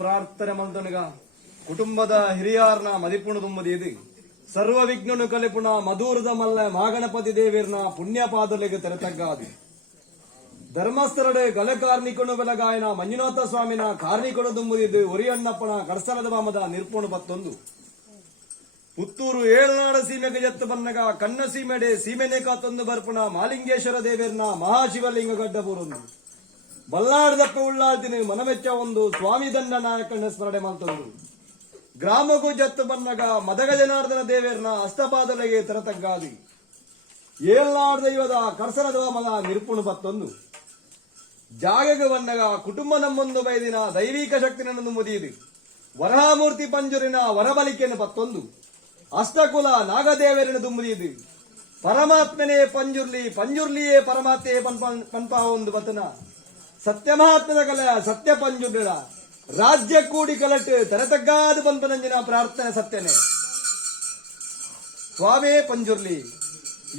ಪ್ರಾರ್ಥನೆ ಮಂತನಗ ಕುಟುಂಬದ ಹಿರಿಯಾರ್ನ ಮದಿಪುಣ ತುಂಬದಿ ಇದು ಸರ್ವ ವಿಘ್ನನು ಕಲಿಪುಣ ಮಧೂರದ ಮಲ್ಲ ಮಾಗಣಪತಿ ದೇವಿರ್ನ ಪುಣ್ಯ ಪಾದಲೆಗೆ ತೆರೆತಗ್ಗಾದು ಧರ್ಮಸ್ಥಳಡೆ ಗಲೆ ಕಾರ್ಮಿಕನು ಬೆಲಗಾಯನ ಮಂಜುನಾಥ ಸ್ವಾಮಿನ ಕಾರ್ಮಿಕನು ತುಂಬುದಿದ್ದು ಒರಿಯಣ್ಣಪ್ಪನ ಕಡಸಲದ ಬಾಮದ ನಿರ್ಪುಣು ಪತ್ತೊಂದು ಪುತ್ತೂರು ಏಳನಾಡ ಸೀಮೆಗೆ ಜತ್ತು ಬನ್ನಗ ಕನ್ನ ಸೀಮೆಡೆ ಸೀಮೆನೆ ಕಾತೊಂದು ಬರ್ಪುಣ ಮಾಲಿಂಗೇಶ್ವರ ದೇವಿರ್ನ ಮಹಾಶಿವಲಿಂಗ ಗಡ್ಡ ಬೂರೊಂದು ಬಲ್ಲಾಡದಪ್ಪ ಉಳ್ಳಾಳ್ತಿನಿ ಮನಮೆಚ್ಚ ಒಂದು ಸ್ವಾಮಿ ದಂಡ ನಾಯಕನ ಸ್ಮರಣೆ ಮಾಡ್ತಂದು ಗ್ರಾಮಕ್ಕೂ ಜತ್ತು ಬನ್ನಗ ಮದಗ ಜನಾರ್ದನ ದೇವೇರ್ನ ಅಷ್ಟಪಾದಲೆಗೆ ತೆರತಗ್ಗಾದಿ ಏಳ್ನಾಡು ದೈವದ ಕರ್ಸನದ ಮಗ ನಿರ್ಪುಣು ಪತ್ತೊಂದು ಜಾಗಗೆ ಬನ್ನಗ ಕುಟುಂಬ ನಮ್ಮೊಂದು ಬೈದಿನ ದೈವಿಕ ಶಕ್ತಿನನ್ನು ಮುದಿಯಿದು ವರಹಾಮೂರ್ತಿ ಪಂಜುರಿನ ವರಬಲಿಕೆಯನ್ನು ಪತ್ತೊಂದು ಅಷ್ಟಕುಲ ನಾಗದೇವರಿನ ದುಮ್ಮುದಿದು ಪರಮಾತ್ಮನೇ ಪಂಜುರ್ಲಿ ಪಂಜುರ್ಲಿಯೇ ಪರಮಾತ್ಮೆ ಪನ್ಪಾ ಒಂದು ಬತನ ಸತ್ಯ ಮಹಾತ್ಮದ ಕಲೆ ಸತ್ಯ ಪಂಜುರ್ಲಿಡ ರಾಜ್ಯ ಕೂಡಿ ಕಲಟ್ ತೆರೆತಗ್ಗಾದ ಬಂತನಂಜಿನ ಪ್ರಾರ್ಥನೆ ಸತ್ಯನೇ ಸ್ವಾಮೇ ಪಂಜುರ್ಲಿ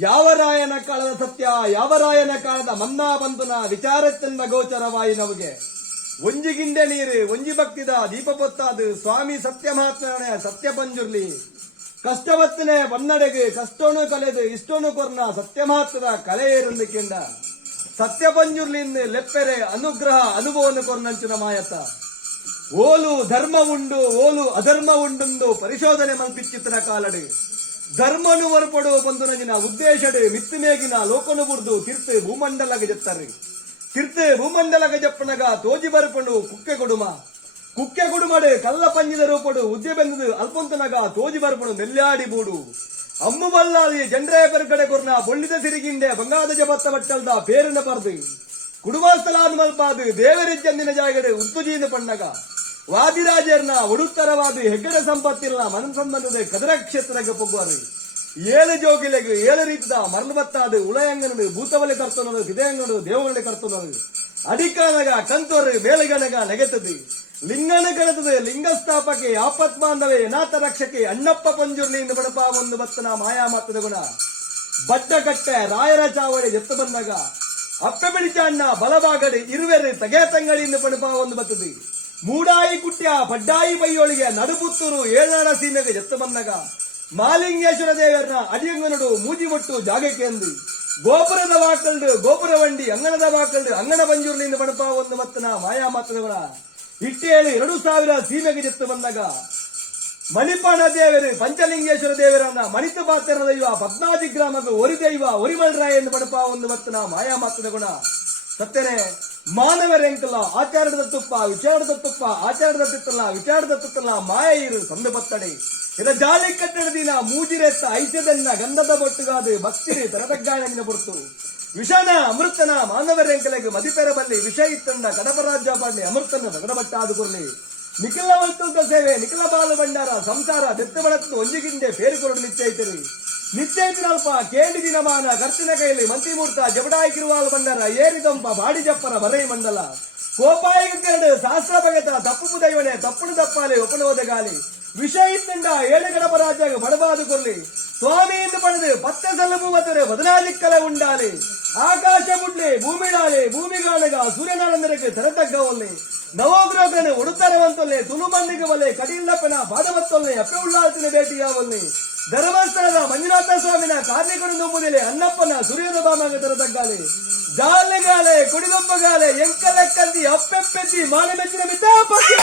ಯಾವ ರಾಯನ ಕಾಲದ ಸತ್ಯ ಯಾವ ರಾಯನ ಕಾಲದ ಮನ್ನಾ ಬಂತನ ವಿಚಾರತ್ತೆಂದ ಗೋಚರವಾಯಿ ನಮಗೆ ಒಂಜಿಗಿಂಡೆ ನೀರು ಒಂಜಿ ಭಕ್ತಿದ ದೀಪ ಪೊತ್ತಾದು ಸ್ವಾಮಿ ಸತ್ಯ ಮಹಾತ್ಮನೇ ಸತ್ಯ ಪಂಜುರ್ಲಿ ಕಷ್ಟವತ್ತನೆ ಬನ್ನಡೆಗೆ ಕಷ್ಟೋನು ಕಲೆದು ಇಷ್ಟೋನು ಕೊರ್ನ ಸತ್ಯ ಮಹಾತ್ಮದ ಕಲೆಯೇರೆಂದು ಕೆಂಡ ಸತ್ಯ ಪಂಜುರ್ಲಿಂದ ಲೆಪ್ಪೆರೆ ಅನುಗ್ರಹ ಅನುಭವವನ್ನು ಕೊರ್ನಂಚಿನ ಮಾಯತ ಓಲು ಧರ್ಮ ಉಂಡು ಓಲು ಅಧರ್ಮ ಉಂಡುಂದು ಪರಿಶೋಧನೆ ಮಲ್ಪಿಚ್ಚಿತ್ತಿನ ಕಾಲಡು ಧರ್ಮನು ಹೊರಪಡು ಬಂದು ನಂಜಿನ ಉದ್ದೇಶಡು ಮಿತ್ತುಮೇಗಿನ ಲೋಕನು ಬುಡ್ದು ತೀರ್ಥ ಭೂಮಂಡಲಗೆ ಜತ್ತರು ತೀರ್ಥ ಭೂಮಂಡಲಗೆ ಜಪ್ಪನಗ ತೋಜಿ ಬರ್ಪಡು ಕುಕ್ಕೆ ಕುಡುಮಡು ಕಲ್ಲ ಪಂಜಿದ ರೂಪಡು ಉದ್ಯ ಬೆಂದು ಅಲ್ಪಂತನಗ ತೋಜಿ ಬರ್ಪಡು ನೆಲ್ಲಾಡಿ ಬೂಡು ಅಮ್ಮು ಬಲ್ಲಾದಿ ಜಂಡ್ರೆ ಪೆರ್ಗಡೆ ಕೊರ್ನ ಬೊಳ್ಳಿದ ಸಿರಿಗಿಂಡೆ ಬಂಗಾದ ಜಬತ್ತ ಬಟ್ಟಲ್ದ ಪೇರಿನ ಪರ್ದು ಕುಡುಂಬಸ್ಥಲಾದ ಮಲ್ಪಾದು ದೇವರಿಜ್ಜಂದಿನ ಜಾಗಡೆ ಉತ್ತುಜೀನ ಪಣ್ಣಗ ವಾದಿರಾಜರ್ನ ಒಡುತ್ತರವಾದ ಹೆಗ್ಗಡೆ ಸಂಪತ್ತಿಲ್ಲ ಮನ ಸಂಬಂಧದ ಕದರ ಕ್ಷೇತ್ರಕ್ಕೆ ಪೊಗ್ಗುವರು ಏಳು ಜೋಗಿಲೆಗೆ ಏಳು ರೀತಿದ ಮರಳು ಬತ್ತಾದು ಉಳಯಂಗನಡು ಭೂತವಲೆ ಕರ್ತನದು ಗಿದೆಯಂಗನಡು ದೇವಗಡೆ ಕರ್ತನದು ಅಡಿಕಾನಗ ಕಂತೋರು ಮೇಲಗನಗ ನೆಗೆತದು ಲಿಂಗನ ಕಣತದು ಲಿಂಗಸ್ಥಾಪಕ್ಕೆ ಆಪತ್ಮಾಂಧವೇ ಅನಾಥ ರಕ್ಷಕ್ಕೆ ಅಣ್ಣಪ್ಪ ಪಂಜುರ್ಲಿಯಿಂದ ಬಡಪ ಒಂದು ಬತ್ತನ ಮಾಯಾ ಮಾತದ ಗುಣ ಬಡ್ಡಕಟ್ಟೆ ರಾಯರ ಚಾವಡಿ ಎತ್ತು ಬಂದಾಗ ಅಪ್ಪೆ ಬೆಳಿಚಾಣ್ಣ ಬಲಭಾಗಡೆ ಇರುವೆರು ತಗೆ ತಂಗಳಿಯಿಂದ ಬಡಪ ಒಂದು ಬತ್ತದು ಮೂಡಾಯಿ ಕುಟ್ಯ ಪಡ್ಡಾಯಿ ಬೈಯೋಳಿಗೆ ನಡುಪುತ್ತೂರು ಏಳನಾಡ ಸೀಮೆಗೆ ಎತ್ತು ಬಂದಾಗ ಮಾಲಿಂಗೇಶ್ವರ ದೇವರನ್ನ ಅಡಿಯಂಗನಡು ಮೂಜಿ ಒಟ್ಟು ಜಾಗಕ್ಕೆ ಅಂದು ಗೋಪುರದ ವಾಕಲ್ಡು ಗೋಪುರ ವಂಡಿ ಅಂಗಣದ ವಾಕಲ್ಡು ಅಂಗಣ ಬಂಜೂರಿನಿಂದ ಬಡಪ ಒಂದು ಮತ್ತನ ಮಾಯಾ ಮಾತನಗಳ ಇಟ್ಟೇಳಿ 2000 ಸೀಮೆಗೆ ಎತ್ತು ಬಂದಾಗ ಮಣಿಪಾಣ ದೇವರು ಪಂಚಲಿಂಗೇಶ್ವರ ದೇವರನ್ನ ಮಣಿತು ಪಾತ್ರ ದೈವ ಪದ್ಮಾಜಿ ಗ್ರಾಮಕ್ಕೆ ಒರಿ ದೈವ ಒರಿಮಲ್ರಾಯ ಎಂದು ಬಡಪ ಒಂದು ಮತ್ತನ ಮಾಯಾ ಮಾತನ ಗುಣ ಸತ್ಯನೇ ಮಾನವರೆಂಕಲ್ಲ ಆಚಾರದ ತುಪ್ಪ ವಿಚಾರದ ತುಪ್ಪ ಆಚಾರದ ತಿತ್ತಲ್ಲ ವಿಚಾರದ ತುತ್ತಲ್ಲ ಮಾಯ ಇರು ಸಂದು ಬತ್ತಡೆ ಇದ ಜಾಲಿ ಕಟ್ಟಡದಿನ ಮೂಜಿರೆತ್ತ ಐಸ್ಯದನ್ನ ಗಂಧದ ಬೊಟ್ಟುಗಾದು ಭಕ್ತಿರಿ ತರದಗ್ಗಾಯನ ಬೊಟ್ಟು ವಿಷನ ಅಮೃತನ ಮಾನವರೆಂಕಲೆಗೆ ಮದಿಪೆರ ಬಲ್ಲಿ ವಿಷ ಇತ್ತಂಡ ಕಡಪ ರಾಜ್ಯ ಪಾಡ್ಲಿ ಅಮೃತನ ಬಗಡಬಟ್ಟಾದು ಕೊರ್ಲಿ ನಿಖಿಲ ವಸ್ತುಕ ಸೇವೆ ನಿಖಿಲ ಬಾಲು ಭಂಡಾರ ಸಂಸಾರ ಬೆತ್ತ ಬಳತ್ತು ಒಂಜಿಗಿಂಡೆ ಪೇರಿಕೊರಡು ನಿಶ್ಚಯಿತಿನಲ್ಪ ಕೇಂಡಿ ದಿನಮಾನ ಕರ್ತಿನ ಕೈಲಿ ಮಂತ್ರಿಮೂರ್ತ ಜಬಡಾಯಿ ಕಿರುವಾಲು ಬಂಡರ ಏರಿದಂಪ ಬಾಡಿ ಜಪ್ಪರ ಬರೈ ಮಂಡಲ ಕೋಪಾಯಿಗ ಕೆರಡು ಶಾಸ್ತ್ರ ಬಗೆತ ತಪ್ಪು ದೈವನೆ ತಪ್ಪುಡು ತಪ್ಪಾಲೆ ಒಪ್ಪನು ಒದಗಾಲಿ ವಿಷ ಇತ್ತಂಡ ಏಳು ಗಡಪ ರಾಜ್ಯಾಗ ಬಡಬಾದು ಕೊರ್ಲಿ ಸ್ವಾಮಿ ಎಂದು ಪಡೆದು ಪತ್ತ ಸಲಭು ಮತರೆ ಬದನಾಲಿಕ್ಕಲ ಉಂಡಾಲಿ ಆಕಾಶ ಮುಡ್ಲಿ ಭೂಮಿಡಾಲಿ ಭೂಮಿಗಾಣಗ ಸೂರ್ಯನಾನಂದರಿಗೆ ತೆರತಗ್ಗವಲ್ಲಿ ನವೋಗ್ರಹಗಳನ್ನು ಉಡುತ್ತರವಂತೊಲ್ಲೆ ತುಳುಮಣ್ಣಿಗೆ ಬಲೆ ಕಡಿಲ್ಲಪ್ಪನ ಪಾದವತ್ತೊಲ್ಲೆ ಅಪ್ಪೆ ಉಳ್ಳಾಳ್ತಿನ ಭೇಟಿಯಾವಲ್ಲಿ ಧರ್ಮಸ್ಥಳದ ಮಂಜುನಾಥ ಸ್ವಾಮಿನ ಕಾರ್ಮಿಕರು ನಂಬುದಿಲೆ ಅನ್ನಪ್ಪನ ಸೂರ್ಯನ ಬಾಮಾಗ ತೆರತಗ್ಗಾಲಿ ಜಾಲೆಗಾಲೆ ಕುಡಿದೊಬ್ಬಗಾಲೆ ಎಂಕಲೆಕ್ಕಂದಿ ಅಪ್ಪೆಪ್ಪೆದ್ದಿ ಮಾನ ಮೆಚ್ಚಿನ ಮಿತಾಪತಿ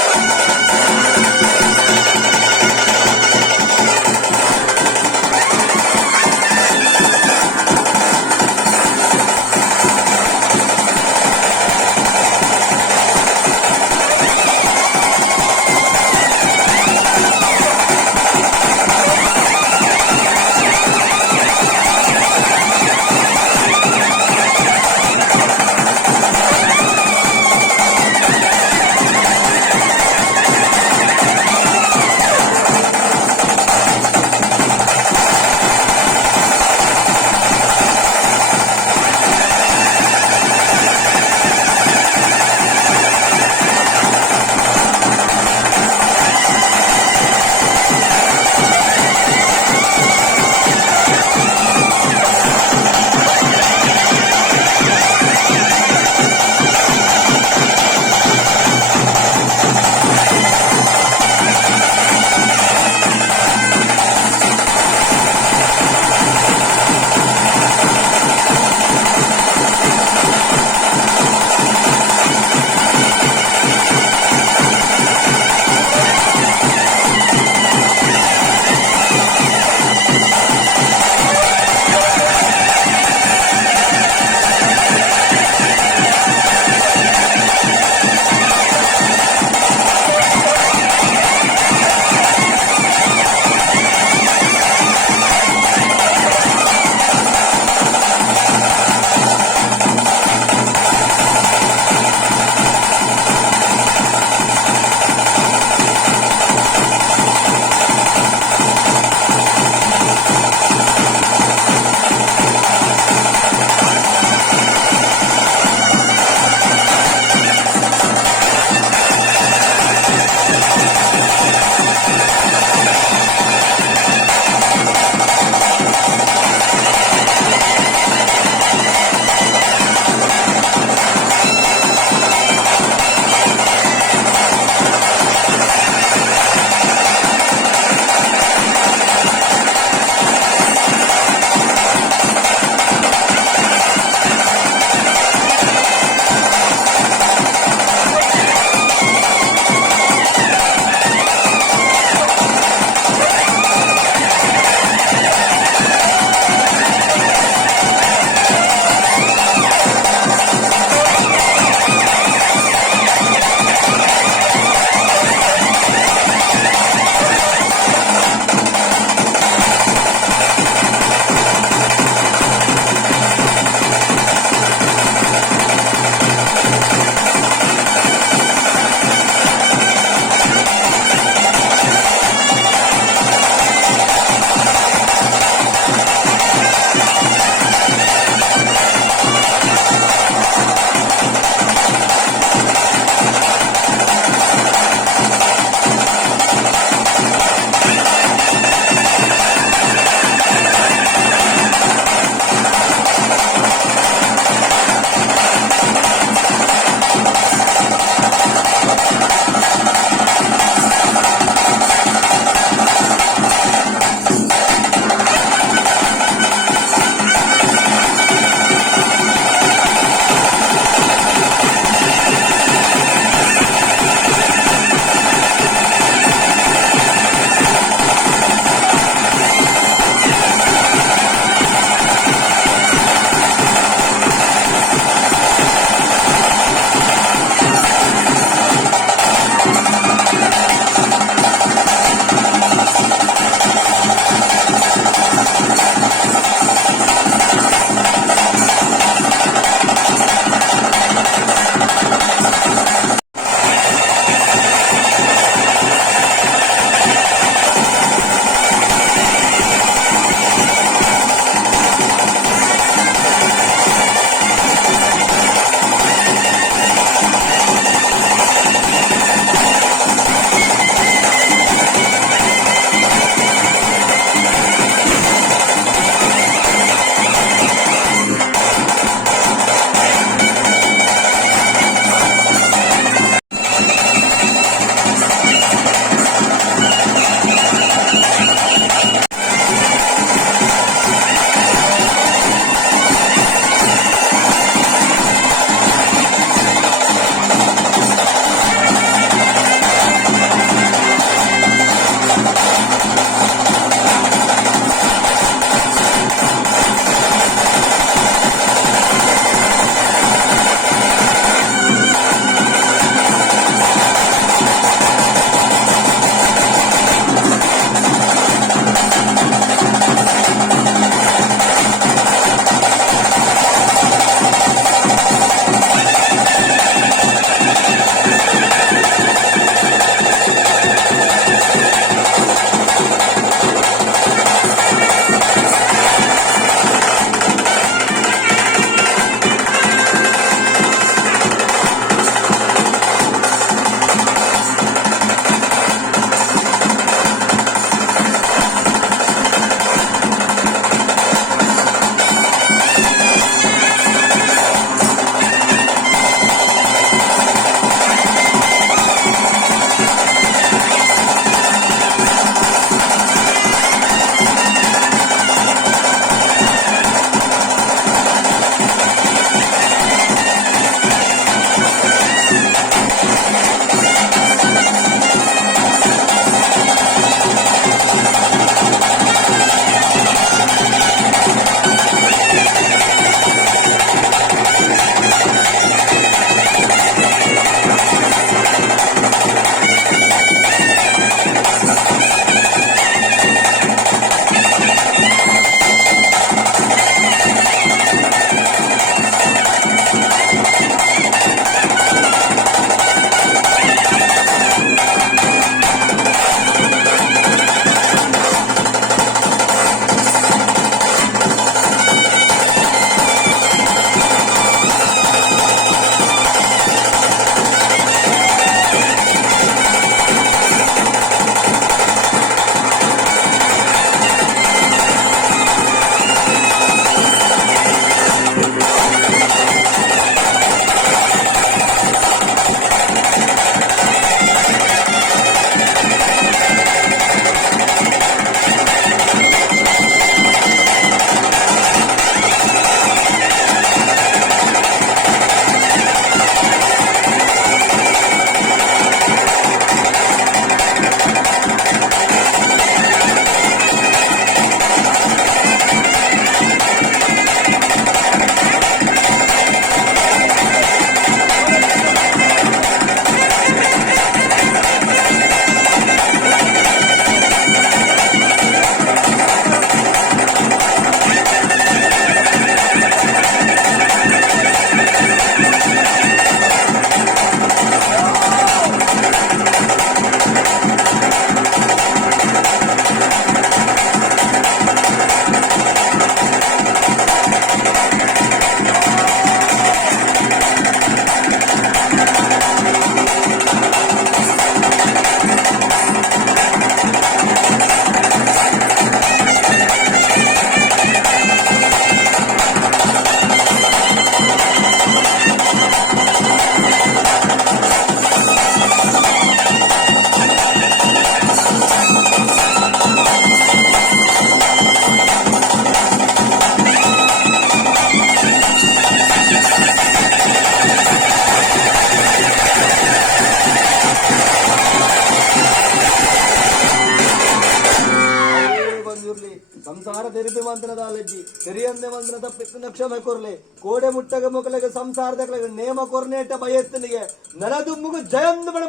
ಸಾರ ತೆರಿಪಿ ಮಂತ್ರದ ಅಲಜಿ ತೆರಿಯಂದೆ ಮಂತ್ರ ತಪ್ಪಿತ್ತಿನ ಕ್ಷಮೆ ಕೊರ್ಲೆ ಕೋಡೆ ಮುಟ್ಟಗ ಮೊಕಲೆಗೆ ಸಂಸಾರದ ನೇಮ ಕೊರ್ನೇಟ ಬಯತ್ತನಿಗೆ ನರದುಮ್ಮುಗು ಜಯಂದು ಬಡ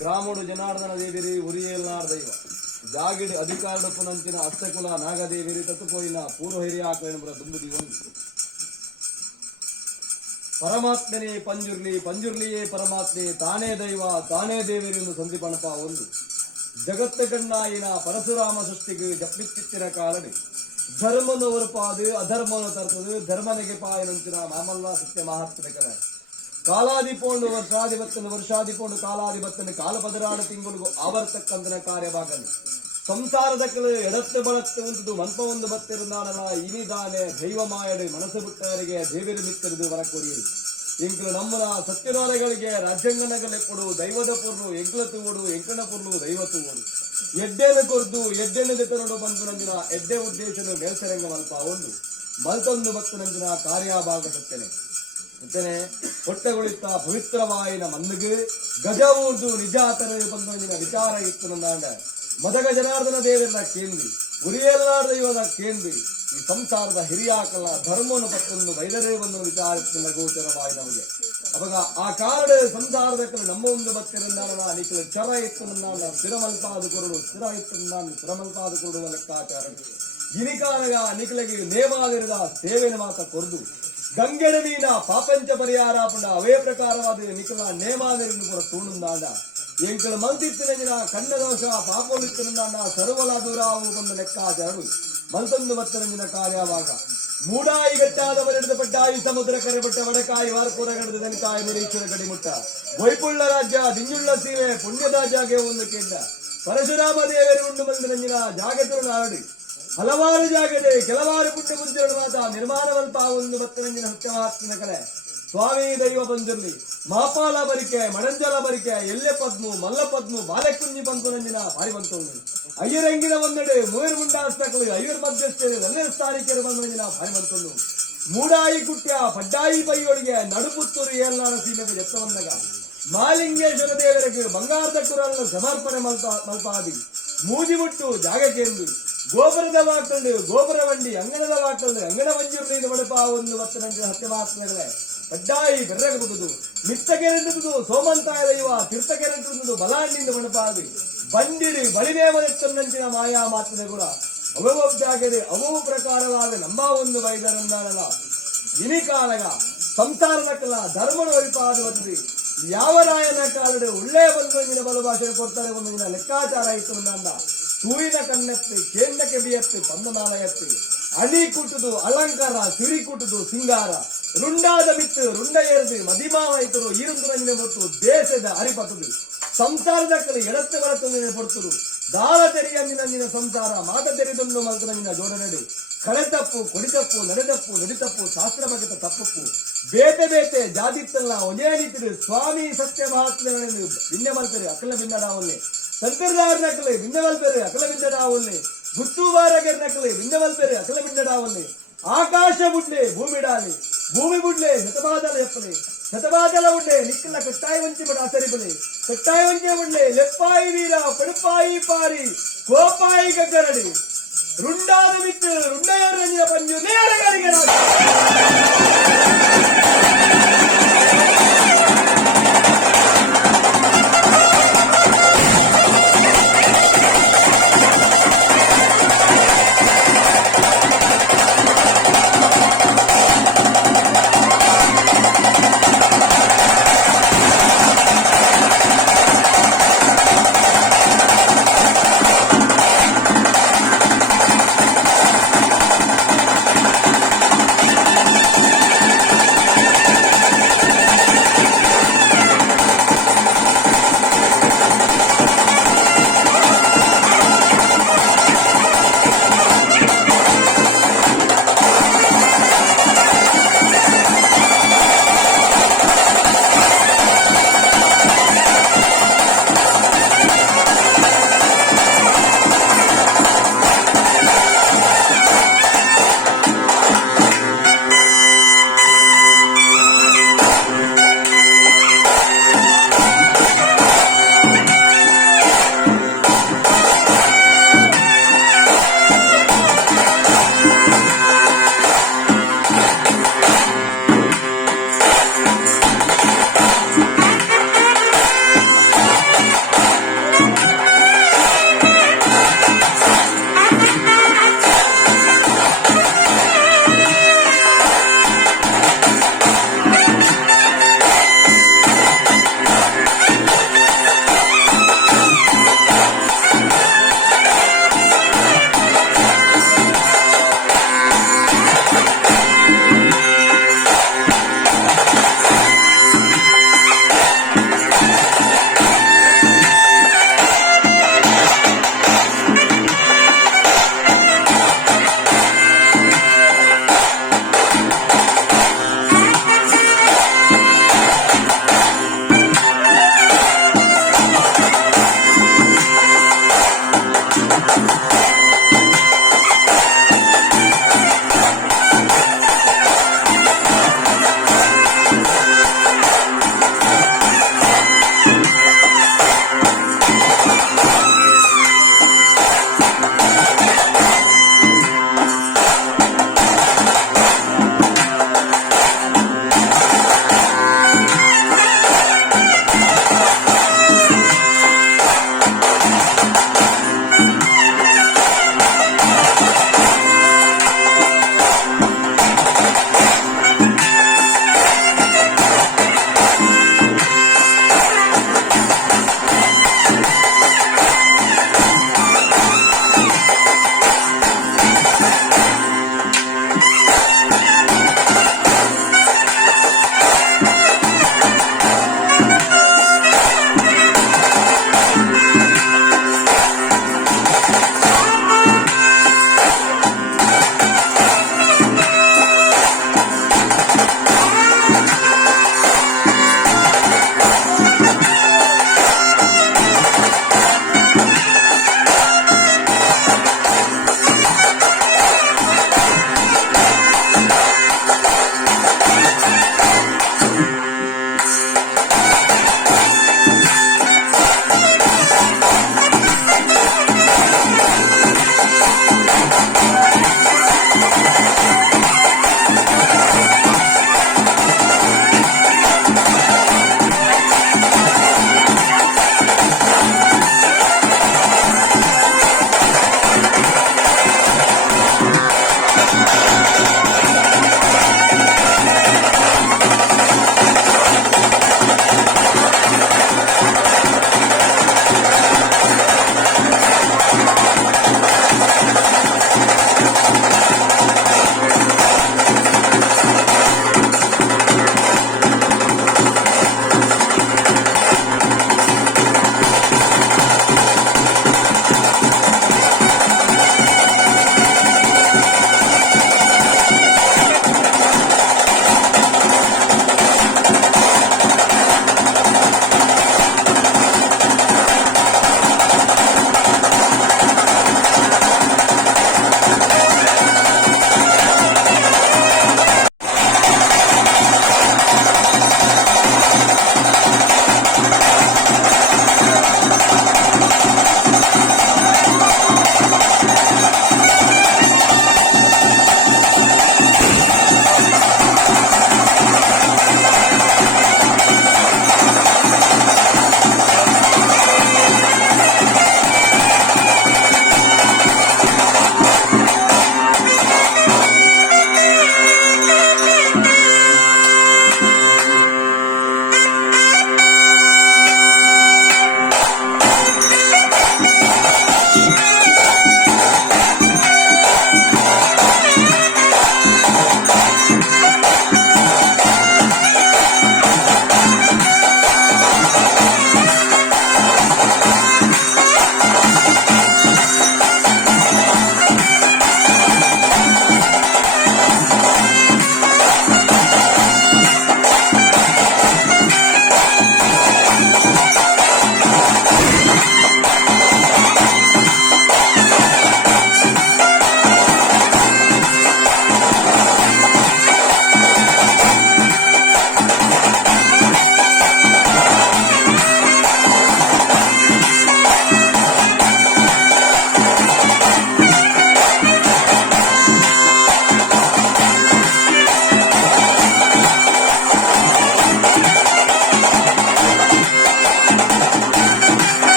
ಗ್ರಾಮಡು ಜನಾರ್ದನ ದೇವಿರಿ ಉರಿಯಲ್ಲಾರ ದೈವ ಜಾಗಿಡು ಅಧಿಕಾರಡಪ್ಪನಂಚಿನ ಅಷ್ಟಕುಲ ನಾಗದೇವಿರಿ ತತ್ತುಪೋಯಿನ ಪೂರ್ವ ಹಿರಿಯ ಆಕಳೆಂಬುರ ದುಂಬುದಿ ಒಂದು ಪರಮಾತ್ಮನೇ ಪಂಜುರ್ಲಿ ಪಂಜುರ್ಲಿಯೇ ಪರಮಾತ್ಮೆ ತಾನೇ ದೈವ ತಾನೇ ದೇವರೆಂದು ಸಂಧಿಪಣಪ ಒಂದು ಜಗತ್ತು ಕಣ್ಣಾಯಿನ ಪರಶುರಾಮ ಸೃಷ್ಟಿಗೆ ಜಪ್ಪಿತ್ತಿರ ಕಾಲಡಿ ಧರ್ಮನು ಹೊರಪಾದು ಅಧರ್ಮನು ತರ್ತದು ಧರ್ಮನಿಗೆ ಪಾಯನಂಚಿನ ಮಾಮಲ್ಲ ಸತ್ಯ ಮಹಾತ್ಮೆ ಕಲ ಕಾಲಾದಿಪೋಂಡು ವರ್ಷಾದಿಪೋಂಡು ಕಾಲಾದಿಪತ್ತನು ಕಾಲಪದರಾಡ ತಿಂಗಳಿಗೂ ಆವರ್ತಕ್ಕಂತನ ಕಾರ್ಯಭಾಗನು ಸಂಸಾರದಕ್ಕಳು ಎಡತ್ತು ಬಳತ್ತು ಉಂಟು ಮನ್ಪ ಒಂದು ಬತ್ತಿರುತ್ತಾನಲ್ಲ ಇನಿದಾನೆ ದೈವ ಮಾಯಡು ಮನಸ್ಸು ಬಿಟ್ಟವರಿಗೆ ದೇವರು ಮಿತ್ತರಿದು ಹೊರಕೊಡಿಯಿರಿ ಎಂಕಲು ನಮ್ಮನ ಸತ್ಯನಾರಗಳಿಗೆ ರಾಜ್ಯಾಂಗನಗಲೆ ಕೊಡು ದೈವದ ಪುರ್ರು ಎಂಕ್ಲತ್ತು ಓಡು ಎಂಕಣ ಪುರ್ರು ದೈವತ್ತು ಓಡು ಎಡ್ಡೆನು ಕೊರ್ದು ಎಡ್ಡೆನು ದೆತನೋಡು ಬಂದು ನಂದಿನ ಎಡ್ಡೆ ಉದ್ದೇಶನು ಮೇಲ್ಸರಂಗ ಮಲ್ಪ ಒಂದು ಮಲ್ತೊಂದು ಭಕ್ತನಂಚಿನ ಕಾರ್ಯಭಾಗ ಸತ್ತೇನೆ ಮತ್ತೇನೆ ಹೊಟ್ಟೆಗೊಳಿತ ಪವಿತ್ರವಾಯಿನ ಮನ್ನಿಗೆ ಗಜವೂರ್ದು ನಿಜಾತರ ಬಂದಿನ ವಿಚಾರ ಇತ್ತು ನಂದಾಂಡ ಮದಗ ಜನಾರ್ದನ ದೇವರ ಕೇಂದ್ರಿ ಉರಿಯಲ್ಲಾರ್ದ ಇವರ ಕೇಂದ್ರಿ ಈ ಸಂಸಾರದ ಹಿರಿಯಾಕಲ್ಲ ಧರ್ಮವನ್ನು ಪತ್ತೊಂದು ವೈದರೇ ಒಂದು ವಿಚಾರಕ್ಕಿಲ್ಲ ಗೋಚರವಾಯಿ ನಮಗೆ ಅವಾಗ ಆ ಕಾರಣ ಸಂಸಾರದ ನಮ್ಮ ಒಂದು ಭಕ್ತರಿಂದ ನಿಖಿಲ ಚರ ಇತ್ತು ನನ್ನ ಸ್ಥಿರಮಲ್ಪಾದ ಕುರುಡು ಸ್ಥಿರ ಇತ್ತು ನಾನು ಸ್ಥಿರಮಲ್ಪಾದ ಕುರುಡು ಲೆಕ್ಕಾಚಾರ ಗಿನಿಕಾನಗ ನಿಖಿಲಗೆ ನೇವಾದಿರದ ಸೇವೆನ ಮಾತ ಕೊರದು ಗಂಗೆಡ ಮೀನ ಪಾಪಂಚ ಪರಿಹಾರಾಪುಂಡ ಅವೇ ಪ್ರಕಾರವಾದ ನಿಖಿಲ ನೇವಾದಿರನ್ನು ಕೂಡ ತೂಣುಂದಾಂಡ ಎಂಕಳ ಮಲ್ತಿತ್ತಿನ ಕಣ್ಣದೋಷ ಪಾಪೋಲಿತ್ತಿನ ಸರ್ವಲ ದೂರಾವು ಬಂದ ಲೆಕ್ಕಾಚಾರರು ಮಲ್ತೊಂದು ಭಕ್ತರಂಜಿನ ಕಾರ್ಯವಾಗ ಮೂಡಾಯಿ ಗಟ್ಟಾದವರೆಡಿದ ಪಟ್ಟಾಯಿ ಸಮುದ್ರ ಕರೆಪಟ್ಟ ವಡಕಾಯಿ ವಾರ್ಪುರಗಡದ ದನಕಾಯಿ ನಿರೀಕ್ಷರ ಗಡಿಮುಟ್ಟ ವೈಪುಳ್ಳ ರಾಜ್ಯ ದಿಂಜುಳ್ಳ ಸೀರೆ ಪುಣ್ಯದ ಜಾಗೆ ಒಂದು ಕೇಂದ್ರ ಪರಶುರಾಮ ದೇವರು ಉಂಡು ಬಂದಿರಂಜಿನ ಜಾಗತಿನ ನಾಡಿ ಹಲವಾರು ಜಾಗದೆ ಕೆಲವಾರು ಪುಣ್ಯ ಮುಂಚೆಗಳು ಮಾತ ನಿರ್ಮಾಣವಲ್ಪ ಒಂದು ಭಕ್ತರಂಜಿನ ಸತ್ಯವಾತ್ಮನ ಕಲೆ ಸ್ವಾಮಿ ದೈವ ಬಂದಿರಲಿ ಮಾಪಾಲ ಬರಿಕೆ ಮಣಂಜಲ ಬರಿಕೆ ಎಲ್ಲೆ ಪದ್ಮು ಮಲ್ಲ ಪದ್ಮು ಬಾಲೆಕುಂಜಿ ಬಂತು ನಂಜಿನ ಭಾರಿ ಬಂತು ಅಯ್ಯರಂಗಿನ ಒಂದೆಡೆ ಮೂರು ಮುಂಡಾಸ್ತಕಲು ಐವರ ಮಧ್ಯಸ್ಥೆ ನನ್ನ ತಾರೀಖರು ಬಂದಿನ ಭಾರಿ ಬಂತು ಮೂಡಾಯಿ ಕುಟ್ಯ ಪಡ್ಡಾಯಿ ಬೈಯೊಳಗೆ ನಡುಪುತ್ತೂರು ಏಲ್ನಾಡ ಸೀಮೆಗೆ ಎತ್ತ ಬಂದಾಗ ಮಾಲಿಂಗೇಶ್ವರ ದೇವರಿಗೆ ಬಂಗಾರದ ಕುರನ್ನು ಸಮರ್ಪಣೆ ಮಲ್ಪಾದಿ ಮೂಜಿ ಮುಟ್ಟು ಜಾಗಕ್ಕೆಂದು ಗೋಪುರದ ವಾಕಲ್ಲು ಗೋಪುರ ವಂಡಿ ಅಂಗಣದ ವಾಕಲ್ಲು ಅಂಗಣ ಮಂಜೂರು ಮಡಪ ಒಂದು ವತ್ತನಂತೆ ಸತ್ಯಮಾತ್ಮಗಳೇ ಪಡ್ಡಾಯಿ ಬೆರ್ರಗಬಹುದು ಮಿತ್ತಕೆರೆಂದು ಸೋಮಂತಾಯ ದೈವ ತೀರ್ಥಕೆರೆಂದು ಬಲಾಂಡಿಂದ ಮಣಪಾದಿ ಬಂದಿಡಿ ಬಲಿದೇವನೆತ್ತನ್ನಂಚಿನ ಮಾಯಾ ಮಾತಿನ ಕೂಡ ಅವೇ ಅವವು ಪ್ರಕಾರವಾದ ನಮ್ಮ ಒಂದು ವೈದ್ಯರನ್ನಾರಲ್ಲ ಇನಿಕಾಲಗ ಸಂಸಾರದ ಕಲ ಧರ್ಮದ ವೈಪಾದ ಬಂದ್ರಿ ಯಾವ ರಾಯನ ಕಾಲಡೆ ಒಳ್ಳೆ ಬಂದಿನ ಬಲಭಾಷೆ ಕೊಡ್ತಾರೆ ಒಂದಿನ ಲೆಕ್ಕಾಚಾರ ಇತ್ತು ನಂದ ಸೂಯಿನ ಕಣ್ಣೆತ್ತಿ ಕೇಂದ್ರಕ್ಕೆ ಬಿಯತ್ತಿ ಪಂದನಾಲ ಎತ್ತಿ ಅಣಿ ಕುಟ್ಟುದು ಅಲಂಕಾರ ಸಿರಿ ಕುಟ್ಟುದು ಸಿಂಗಾರ ರುಂಡಾದ ಮಿತ್ತು ರುಂಡ ಏರಿದು ಮದಿಮಾವೈತರು ಈರುಂದು ರಂಜನೆ ಹೊತ್ತು ದೇಶದ ಅರಿಪತ್ತದು ಸಂಸಾರದ ಕಲೆ ಎಡತ್ತೆ ಬರತ್ತಂದಿನ ಪಡ್ತರು ದಾಳ ತೆರಿಯಂದಿನ ಸಂಸಾರ ಮಾತ ತೆರೆದೊಂದು ಮಲ್ತನಂದಿನ ಜೋಡನಡಿ ಕಳೆತಪ್ಪು ಕೊಡಿತಪ್ಪು ನಡಿತಪ್ಪು ಶಾಸ್ತ್ರ ಬಗೆತ ತಪ್ಪಪ್ಪು ಬೇತೆ ಬೇತೆ ಜಾದಿತ್ತಲ್ಲ ಒನೇ ರೀತಿರು ಸ್ವಾಮಿ ಸತ್ಯ ಮಹಾತ್ಮೆಗಳನ್ನು ಭಿನ್ನ ಮಲ್ಪರೆ ಅಕಲ ಭಿನ್ನಡಾವನ್ನೇ ಸಂತರ್ದಾರ ನಕಲೆ ಭಿನ್ನ ಮಲ್ಪರೆ ಅಕಲ ಭಿನ್ನಡಾವನ್ನೇ ಗುತ್ತುವಾರಗರ್ ನಕಲೆ ಭಿನ್ನ ಮಲ್ಪರೆ ಅಕಲ ಭಿನ್ನಡಾವನ್ನೇ ಆಕಾಶ ಬುಡ್ಲೆ ಭೂಮಿ ಡಾಲಿ ಭೂಮಿ ಬುಡ್ಲೆ ಶತಮಾದಲ ಎಪ್ಪಲೆ ಶತಮಾದಲ ಉಡ್ಲೆ ನಿಕ್ಕಲ ಕಟ್ಟಾಯಿ ವಂಚಿ ಬಡ ಅಸರಿಬಲೆ ಕಟ್ಟಾಯಿ ವಂಚೆ ಬುಡ್ಲೆ ಲೆಪ್ಪಾಯಿ ವೀರ ಪಡುಪಾಯಿ ಪಾರಿ ಕೋಪಾಯಿ ಗಗ್ಗರಡಿ ರುಂಡಾದ ಮಿತ್ತು ರುಂಡಯ ರಂಜಿನ ಪಂಜು ನೇರಗಾರಿಗೆ